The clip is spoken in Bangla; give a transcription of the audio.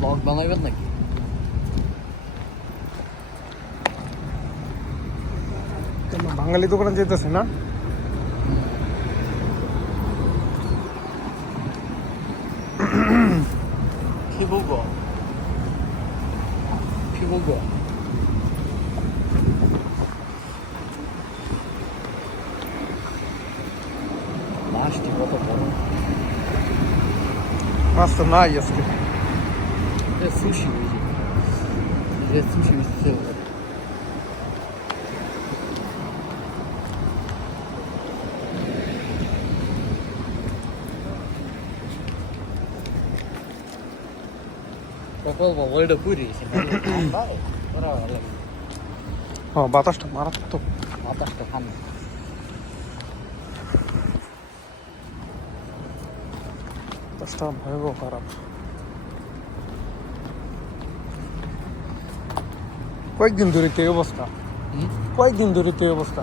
ব্লগ বানাইবেন নাকি বাঙালি দোকানে যেতেছে না? কি বলব? কি বলব? মাছটি কত বড়? মাছ তো নাই আজকে। এটা সুশি বুঝি এটা সুশি বুঝতে কপাল বাবা এটা পুরিয়েছে ওরা ভালো লাগে ও বাতাসটা মারাত্মক বাতাসটা ঠান্ডা বাতাসটা ভয়াবহ খারাপ কয়েকদিন ধরে তো এই অবস্থা। কয়েকদিন ধরে তো এই অবস্থা।